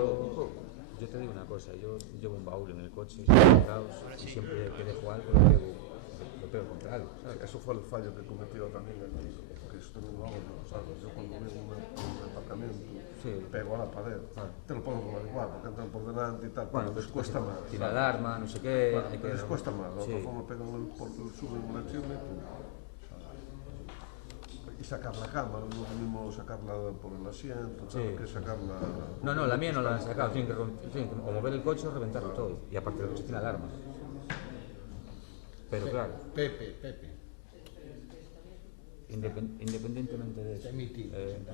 Yo te digo una cosa, yo llevo un baúl en el coche, y siempre que dejo algo lo pego contra algo, ¿sabes? Eso fue el fallo que cometió también aquí, que esto no lo hago yo, ¿sabes? Yo cuando veo un aparcamiento, pego a la pared, te lo puedo poner igual, porque entran por delante y tal, pero les cuesta más. Tiene alarma, no sé qué. Pero les cuesta más, de otra forma pegan suben el archivo y sacar la cámara, no es lo mismo sacarla por el asiento, que sacarla... No, la mía no la han sacado, tienen que o mover el coche o reventarlo todo, y aparte del coche tiene alarma. Pero claro, Pepe. independientemente de eso,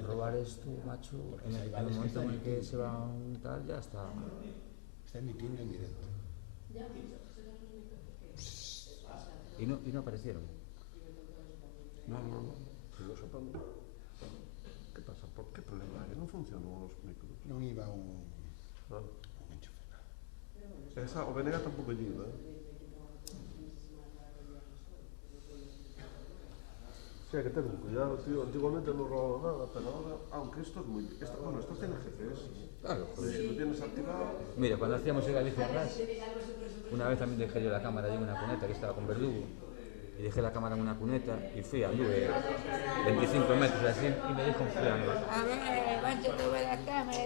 robar esto, macho, en el momento en el que se va un tal, ya está. Está emitiendo en directo. Y no aparecieron. No. ¿Qué pasa? ¿Por qué problema hay? Non funcionan os micros. Non iba un enchufe. Esa, o Venega tampouco lle iba, Sí, hay que tener un cuidado, tío. Antiguamente no robaba nada, pero ahora, aunque esto es muy... Esto tiene GPS. Claro, joder. Si lo tienes activado... Mira, cuando hacíamos el Galicia Ras, una vez también dejé yo la cámara en una cuneta que estaba con Verdugo, y dejé la cámara en una cuneta y fui, anduve 25 metros así, y me dijo un fulano, a ver, vanche tú ve la cámara,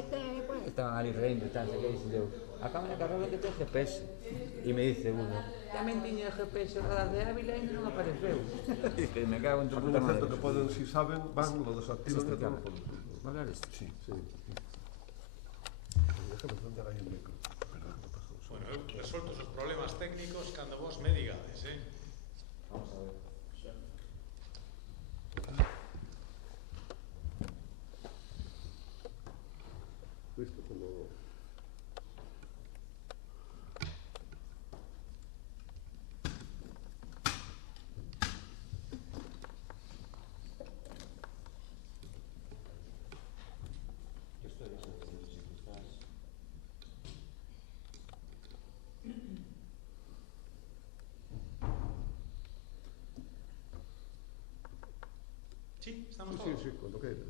estaban ali reindo y tal, sé que dicen yo, a cámara que arroba que ten GPS, y me dice uno, tamén tiña GPS o radar de Ávila e non apareceu. Y que me cago en tu puta madre. Que poden, si saben, van, lo desactivan y todo. ¿Va a hablar esto? Sí. Déjame prender ahí el micro. Bueno, resueltos os problemas técnicos cando vos me digades, Vamos a ver. Listo, como... Sí, estamos todos. Sí, cuando queiras.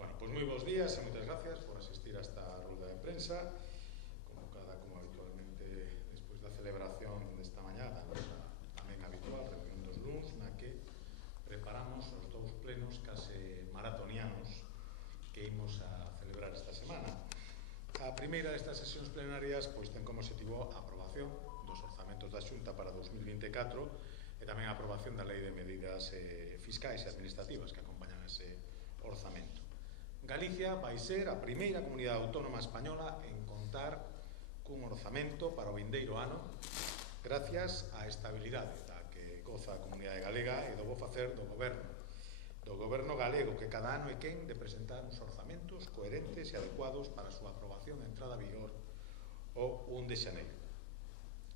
Bueno, pues moi bons días e moitas gracias por asistir a esta rueda de prensa convocada como habitualmente despois da celebración desta mañá da nosa tamén habitual reunión dos luns na que preparamos os dous plenos case maratonianos que imos a celebrar esta semana. A primeira destas sesións plenarias pois ten como objetivo a aprobación dos orzamentos da Xunta para 2024 e tamén a aprobación da Lei de Medidas Fiscais e Administrativas que acompañan ese orzamento. Galicia vai ser a primeira comunidade autónoma española en contar cun orzamento para o vindeiro ano gracias á estabilidade da que goza a comunidade galega e do bo facer do goberno galego que cada ano é quen de presentar uns orzamentos coherentes e adecuados para a súa aprobación e entrada a vigor o 1 de xaneiro.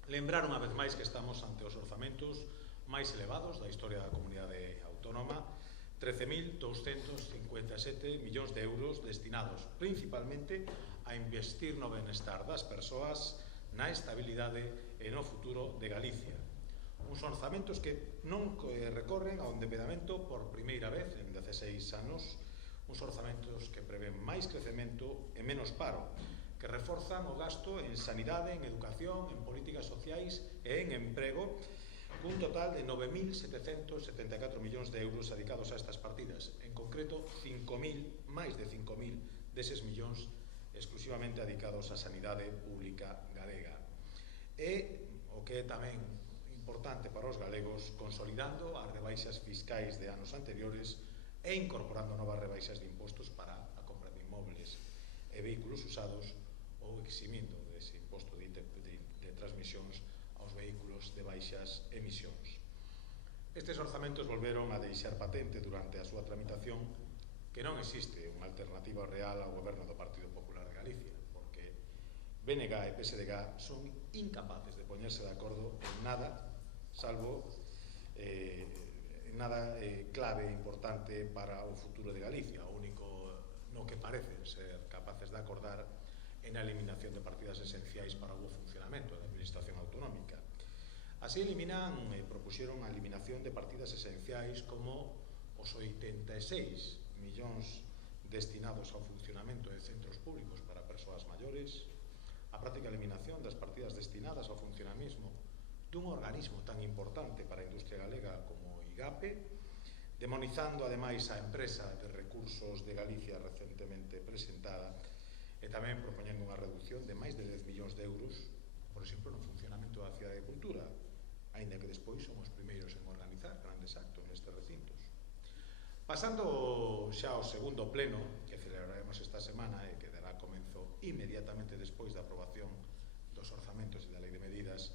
Lembrar unha vez máis que estamos ante os orzamentos máis elevados da historia da comunidade autónoma, 13.257 millóns de euros destinados principalmente a investir no benestar das persoas, na estabilidade e no futuro de Galicia. Uns orzamentos que non recorren ao endeudamento por primeira vez en 16 anos, uns orzamentos que prevén máis crecemento e menos paro, que reforzan o gasto en sanidade, en educación, en políticas sociais e en emprego, cun total de 9.774 millóns de euros dedicados a estas partidas. En concreto, máis de 5.000 deses millóns exclusivamente dedicados á sanidade pública galega. E, o que é tamén importante para os galegos, consolidando as rebaixas fiscais de anos anteriores e incorporando novas rebaixas de impostos para a compra de inmobles e vehículos usados ou eximindo dese imposto de transmisións aos vehículos de baixas emisións. Estes orzamentos volveron a deixar patente durante a súa tramitación que non existe unha alternativa real ao goberno do Partido Popular de Galicia, porque BNG e PSDG son incapaces de poñerse de acordo en nada, salvo clave importante para o futuro de Galicia. O único no que parecen ser capaces de acordar en a eliminación de partidas esenciais para o bo funcionamento da administración autonómica. Así propuxeron a eliminación de partidas esenciais como os 86 millóns destinados ao funcionamento de centros públicos para persoas maiores, a práctica eliminación das partidas destinadas ao funcionamismo dun organismo tan importante para a industria galega como o IGAPE, demonizando ademais a empresa de recursos de Galicia recentemente presentada e tamén propoñendo unha reducción de máis de 10 millóns de euros, por exemplo, no funcionamento da Cidade de Cultura, aínda que despois somos primeiros en organizar grandes actos nestes recintos. Pasando xa ao segundo pleno, que celebraremos esta semana e que dará comenzo inmediatamente despois da aprobación dos orzamentos e da Lei de Medidas,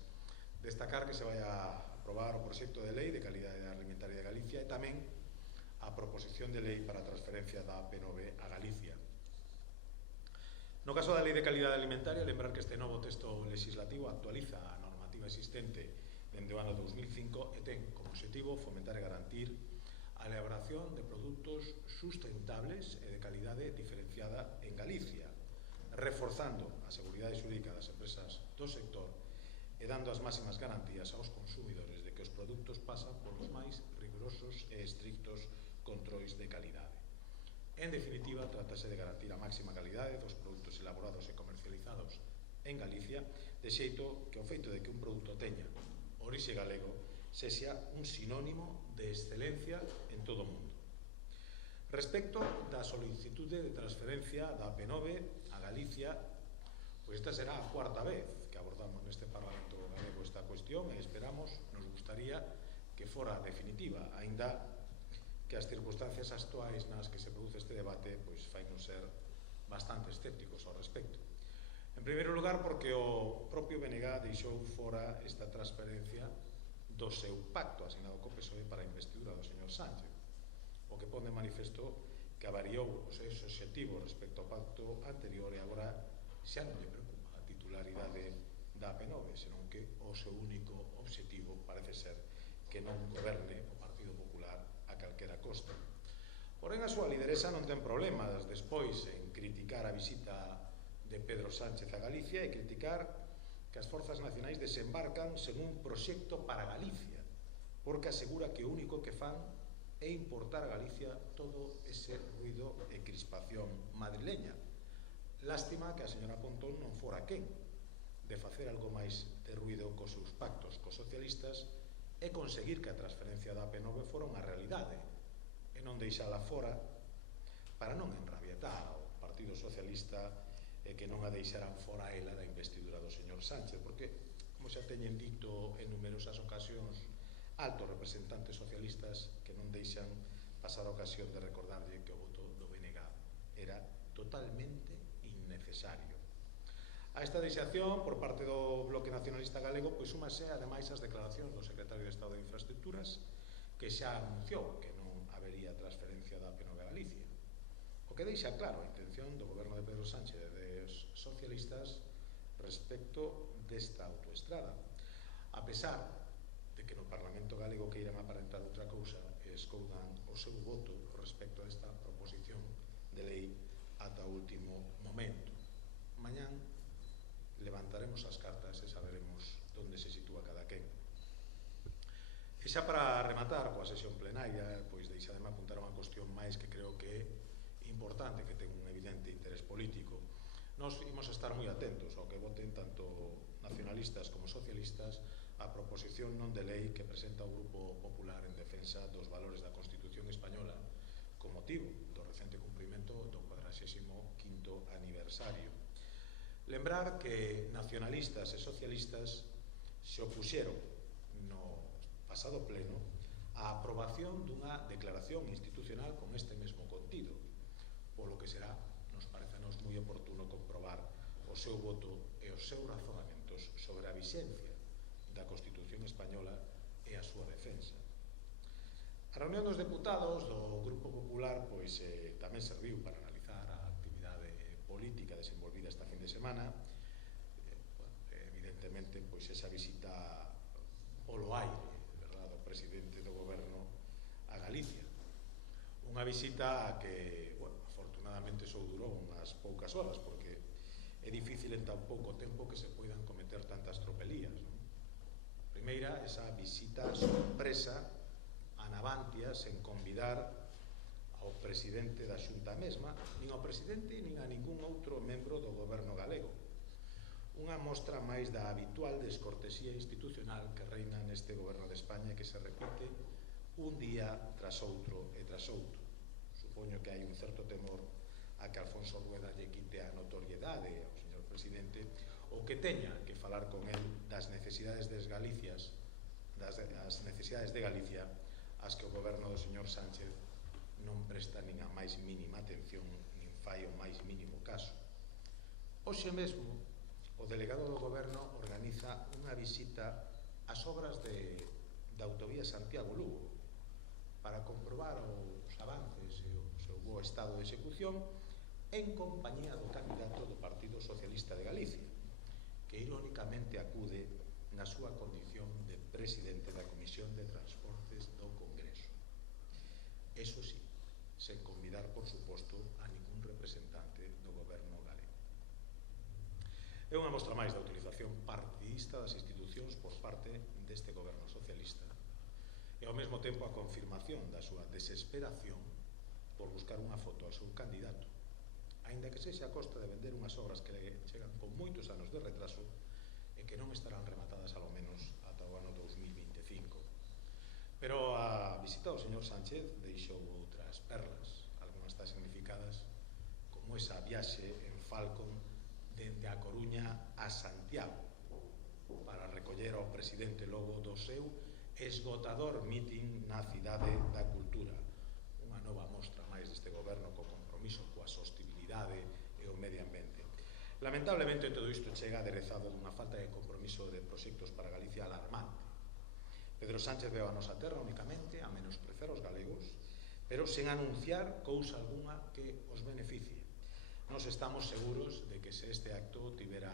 destacar que se vai a aprobar o proxecto de lei de calidade alimentaria de Galicia e tamén a proposición de lei para a transferencia da AP9 a Galicia. No caso da Lei de Calidade Alimentaria, lembrar que este novo texto legislativo actualiza a normativa existente dende o ano 2005 e ten como objetivo fomentar e garantir a elaboración de produtos sustentables e de calidade diferenciada en Galicia, reforzando a seguridade xurídica das empresas do sector e dando as máximas garantías aos consumidores de que os produtos pasan por os máis rigurosos e estrictos controis de calidade. En definitiva, trátase de garantir a máxima calidade dos produtos elaborados e comercializados en Galicia, de xeito que o feito de que un produto teña orixe galego sexa un sinónimo de excelencia en todo o mundo. Respecto da solicitude de transferencia da AP9 a Galicia, pois esta será a cuarta vez que abordamos neste Parlamento galego esta cuestión e esperamos, nos gustaría que fora definitiva, aínda que as circunstancias actuais nas que se produce este debate pois fainos ser bastante escépticos ao respecto. En primeiro lugar, porque o propio BNG deixou fora esta transferencia do seu pacto asinado co PSOE para a investidura do señor Sánchez, o que pon de manifesto que avariou os seus obxectivos respecto ao pacto anterior e agora xa non lle preocupa a titularidade da AP9, senón que o seu único obxectivo parece ser que non goberne o Partido Popular a calquera costa. Porén, a súa lideresa non ten problemas despois en criticar a visita de Pedro Sánchez a Galicia e criticar que as forzas nacionais desembarcan sen un proxecto para Galicia, porque asegura que o único que fan é importar a Galicia todo ese ruido e crispación madrileña. Lástima que a señora Pontón non fora quen de facer algo máis de ruido cos seus pactos cos socialistas e conseguir que a transferencia da AP9 fora unha realidade e non deixala fora para non enrabietar ao Partido Socialista e que non a deixaran fora ela da investidura do señor Sánchez, porque, como xa teñen dito en numerosas ocasións altos representantes socialistas que non deixan pasar a ocasión de recordarlle que o voto do BNG era totalmente innecesario. A esta deixación por parte do Bloque Nacionalista Galego pois súmase ademais as declaracións do secretario de Estado de Infraestructuras que xa anunciou que non habería transferencia da AP9 a Galicia, o que deixa claro a intención do goberno de Pedro Sánchez e dos socialistas respecto desta autoestrada, a pesar de que no Parlamento Galego queiran aparentar outra cousa e escondan o seu voto respecto a esta proposición de lei ata o último momento. Mañán levantaremos as cartas e saberemos onde se sitúa cada quen. E xa para rematar coa sesión plenaria, pois deixademe apuntar unha cuestión máis que creo que é importante, que ten un evidente interés político. Nos imos estar moi atentos ao que voten tanto nacionalistas como socialistas a proposición non de lei que presenta o Grupo Popular en defensa dos valores da Constitución española con motivo do recente cumprimento do 45º aniversario. Lembrar que nacionalistas e socialistas se opuxeron no pasado pleno a aprobación dunha declaración institucional con este mesmo contido, polo que será, nos parecenos moi oportuno comprobar o seu voto e os seus razonamentos sobre a vixencia da Constitución española e a súa defensa. A reunión dos deputados do Grupo Popular pois tamén serviu para analizar a actividade política desenvolvida esta fin de semana. Evidentemente, pois esa visita polo aire, verdad, do presidente do goberno a Galicia. Unha visita que, bueno, afortunadamente só durou unhas poucas horas, porque é difícil en tan pouco tempo que se poidan cometer tantas tropelías, non? Primeira, esa visita sorpresa a Navantia sen convidar ao ao presidente da Xunta mesma, nin ao presidente nin a ningún outro membro do goberno galego. Unha mostra máis da habitual descortesía institucional que reina neste goberno de España e que se repite un día tras outro e tras outro. Supoño que hai un certo temor a que Alfonso Rueda lle quite a notoriedade ao señor presidente ou que teña que falar con el das necesidades de Galicia ás que o goberno do señor Sánchez non presta nin a máis mínima atención nin fai o máis mínimo caso. Hoxe mesmo o delegado do goberno organiza unha visita ás obras da autovía Santiago-Lugo para comprobar os avances e o seu bo estado de execución en compañía do candidato do Partido Socialista de Galicia, que irónicamente acude na súa condición de presidente da Comisión de Transportes do Congreso. Eso sí, sen convidar, por suposto, a ningún representante do goberno galego. É unha mostra máis da utilización partidista das institucións por parte deste goberno socialista e ao mesmo tempo a confirmación da súa desesperación por buscar unha foto ao seu candidato, aínda que sexa a costa de vender unhas obras que chegan con moitos anos de retraso e que non estarán rematadas ao menos ata o ano 2025. Pero a visita do señor Sánchez deixou outras perlas, algunhas tan significadas como esa viaxe en Falcon dende a Coruña a Santiago para recoller ao presidente Lobo do seu esgotador mitin na Cidade da Cultura, unha nova mostra máis deste goberno co compromiso coa sostibilidade e o medio ambiente. Lamentablemente todo isto chega aderezado dunha falta de compromiso de proxectos para Galicia alarmante. Pedro Sánchez veo a nosa terra únicamente a menosprezar os galegos, pero sen anunciar cousa algunha que os beneficie. Nos estamos seguros de que se este acto tivera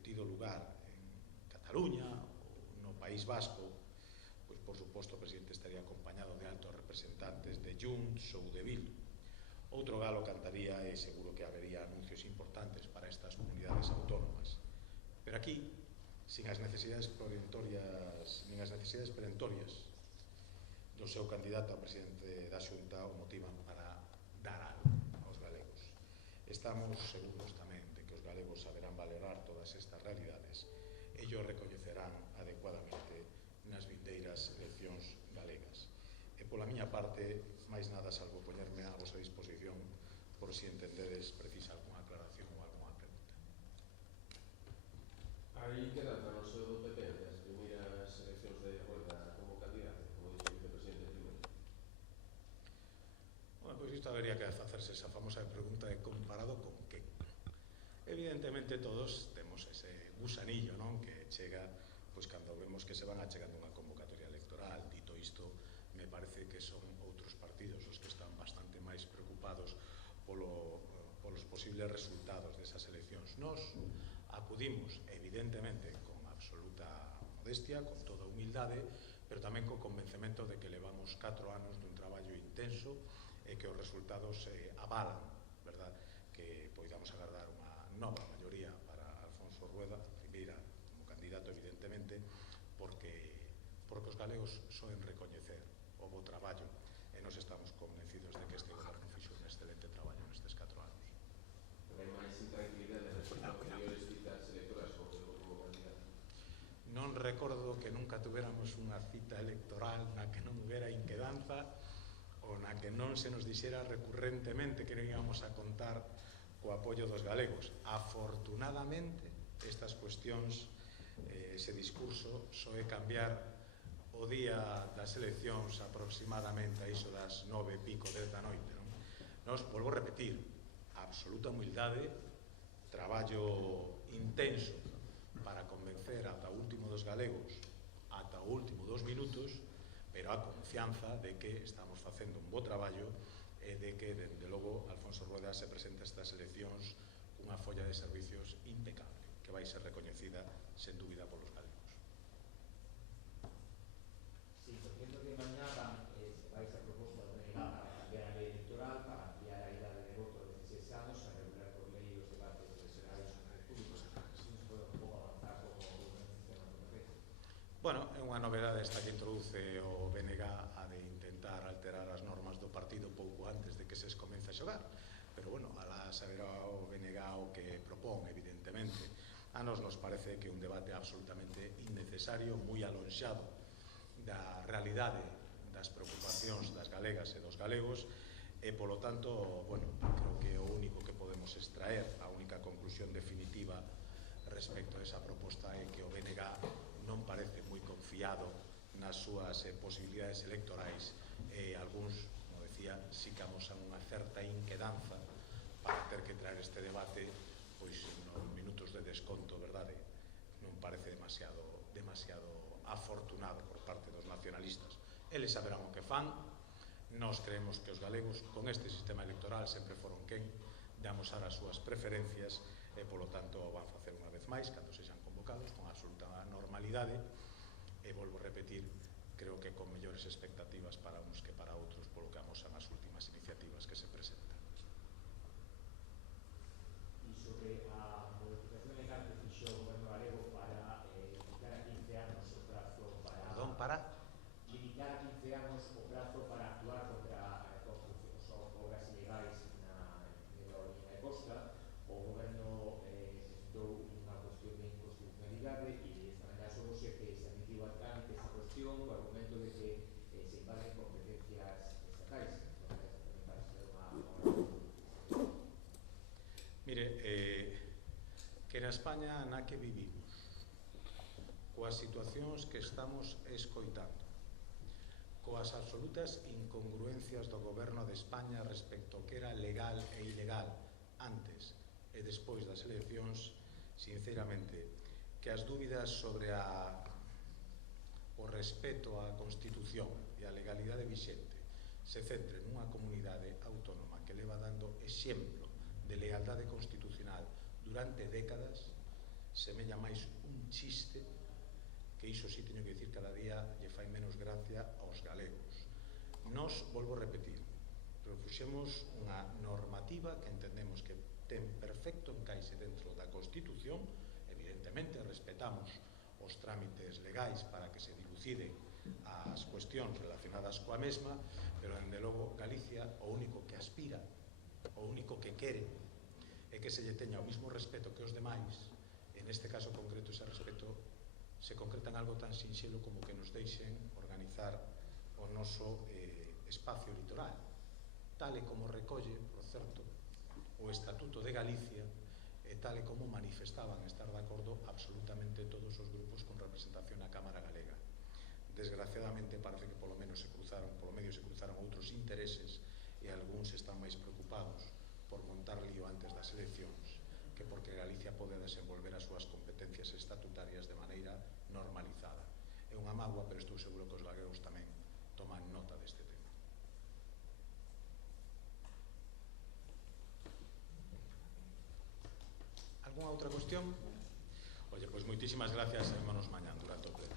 tido lugar en Cataluña ou no País Vasco, pois por suposto o presidente estaría acompañado de altos representantes de Junts ou de Bildu. Outro galo cantaría e seguro que habería anuncios importantes para estas comunidades autónomas. Pero aquí, sin as necesidades perentorias do seu candidato a presidente da Xunta o motivan para dar algo aos galegos. Estamos seguros tamén de que os galegos saberán valorar todas estas realidades e ello recoñecerán adecuadamente nas vindeiras eleccións galegas. E pola miña parte, máis nada salvo poñerme a vosa disposición por si entendedes precisa algunha aclaración ou algunha pregunta. Aí queda para o seu do PP as primeiras eleccións de Rueda como candidato, como dixo o vicepresidente primeiro. Bueno, pois isto habería que facerse esa famosa pregunta de comparado con que. Evidentemente todos temos ese gusanillo, non? Que chega pois cando vemos que se van achegando unha convocatoria electoral. Dito isto, me parece que son outros partidos os que están bastante máis preocupados polos posibles resultados desas eleccións. Nos acudimos, evidentemente, con absoluta modestia, con toda humildade, pero tamén co convencemento de que levamos 4 anos dun traballo intenso e que os resultados avalan, verdad, que poidamos agardar unha nova maioría para Alfonso Rueda, primeira como candidato, evidentemente, porque os galegos soen recoñecer o bo traballo e nos estamos convencidos de que este goberno fixo un excelente traballo nestes 4 anos. Pero hai máis intranquilidade respecto a anteriores citas electorais como candidato. Non recordo que nunca tuveramos unha cita electoral na que non hubiera inquedanza ou na que non se nos dixera recurrentemente que non íbamos a contar co apoio dos galegos. Afortunadamente, estas cuestións, ese discurso, soe cambiar o día das eleccións aproximadamente a iso das 9:00 da noite. Nos, volvo a repetir, absoluta humildade, traballo intenso para convencer ata o último dos galegos, ata o último dos minutos, pero a confianza de que estamos facendo un bo traballo e de que, dende logo, Alfonso Rueda se presenta estas eleccións cunha folla de servicios impecable, que vai ser recoñecida, sen dúbida, polos galegos. Sí, por ejemplo, que mañana vais a proposta do PNG para cambiar a lei electoral, para ampliar a idade de voto de 16 anos, a regular por lei os debates electorales na República. Si nos pode un pouco avanzar como o sistema do PP. Bueno, é unha novedade esta que introduce o BNG a de intentar alterar partido pouco antes de que se comece a xogar, pero bueno, alá saberá o BNG o que propón, evidentemente. A nos parece que un debate absolutamente innecesario, moi alonxado da realidade das preocupacións das galegas e dos galegos, e polo tanto, bueno, creo que o único que podemos extraer, a única conclusión definitiva respecto a esa proposta é que o BNG non parece moi confiado nas súas posibilidades electorais e algúns, como decía, si que amosan unha certa inquedanza para ter que traer este debate pois nos minutos de desconto, verdade? Non parece demasiado afortunado por parte dos nacionalistas. Eles saberán o que fan. Nós creemos que os galegos con este sistema electoral sempre foron quen de amosar as súas preferencias e polo tanto van facer unha vez máis cando sexan convocados con absoluta normalidade e volvo a repetir, creo que con mellores expectativas para uns que para outros polo que amosan as últimas iniciativas que se presentan. E sobre a modificación legal que fixo o goberno galego para limitar a 15 anos o prazo para... Perdón, para? Limitar a 15 anos o prazo para actuar contra obras ilegais na línea de costa, o goberno presentou unha cuestión de inconstitucionalidade e esta mañana soubose que se admitiu a trámite esta cuestión co argumento de que se invaden competencias estatais. Mire, que na España na que vivimos, coas situacións que estamos escoitando, coas absolutas incongruencias do goberno de España respecto ao que era legal e ilegal antes e despois das eleccións, sinceramente, que as dúbidas sobre o respeto á Constitución e a legalidade vixente se centren nunha comunidade autónoma que leva dando exemplo de lealdade constitucional durante décadas, semella máis un chiste que iso sí teño que dicir cada día lle fai menos gracia aos galegos. Nos, volvo a repetir, propuxemos unha normativa que entendemos que ten perfecto encaixe dentro da Constitución, evidentemente respetamos os trámites legais para que se diluciden as cuestións relacionadas coa mesma, pero, dende logo, Galicia o único que aspira, o único que quere, é que se lle teña o mismo respeto que os demais, en este caso concreto ese respeto se concreta en algo tan sinxelo como que nos deixen organizar o noso espacio litoral, tal e como recolle, por certo, o Estatuto de Galicia e tal e como manifestaban estar de acordo absolutamente todos os grupos con representación na Cámara Galega. Desgraciadamente parece que polo medio se cruzaron outros intereses e algúns están máis preocupados por montar lío antes das eleccións que porque Galicia pode desenvolver as súas competencias estatutarias de maneira normalizada. É unha mágoa, pero estou seguro que os galegos tamén toman nota deste tema. Algúnha outra cuestión? Oye, pois moitísimas gracias e vémonos mañá durante o pleno.